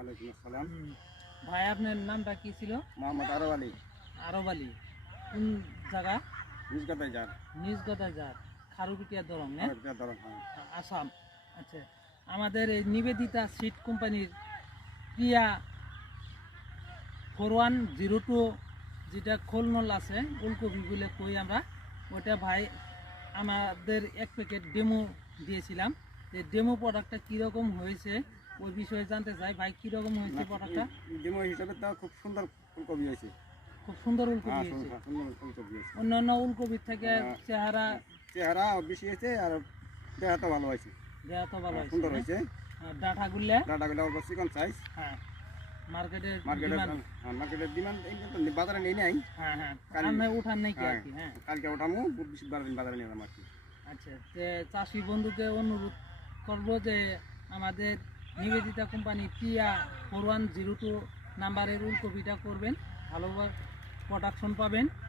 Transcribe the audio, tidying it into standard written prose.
ওয়ালাইকুম আসসালাম। ভাই আপনার নামটা কি ছিল? মোহাম্মদ আরব আলী। আরব আলী। কোন জায়গা? নিজগাতায় যান। নিজগদা জাত খারুপিটিয়া দরং না? আরেকটা ধরো, হ্যাঁ। আসাম। আচ্ছা, আমাদের এই নিবেদিতা সিড কোম্পানির প্রিয়া 4102 যেটা খোলনল আছে ফুলকপি বলে কই আমরা, ওটা ভাই আমাদের এক প্যাকেট ডেমো দিয়েছিলাম। যে ডেমো প্রোডাক্টটা কীরকম হয়েছে ওই বিষয়ে জানতে চাই। ভাই কীরকম হয়েছে প্রোডাক্টটা? ডিমো হিসাবে তো খুব সুন্দর ফুলকপি হয়েছে। খুব সুন্দর উলকপি হ্যাঁ, হয়েছে। সুন্দর ফুলকপি হয়েছে। অন্যান্য উলকপির থেকে চেহারা চেহারা বেশি হয়েছে আর দেহাটা ভালো হয়েছে। দেওয়া তো ভালো হয়েছে, সুন্দর হয়েছে। ডাটাগুলা ডাটাগুলো অল্প চিকন সাইজ। হ্যাঁ, মার্কেটের মার্কেটের ডিমান্ড বাজারে নেই নাই। হ্যাঁ হ্যাঁ কাল- আমরা উঠান নাকি আর কি। হ্যাঁ, কালকে ওঠামো, বৃহস্পতিবার দিন বাজারে নিলাম আর কি। আচ্ছা, যে চাষি বন্ধুকে অনুরোধ করবো যে আমাদের নিবেদিতা কোম্পানি প্রিয়া 4102 নাম্বারের উলকপিটা করবেন, ভালো প্রোডাকশন পাবেন।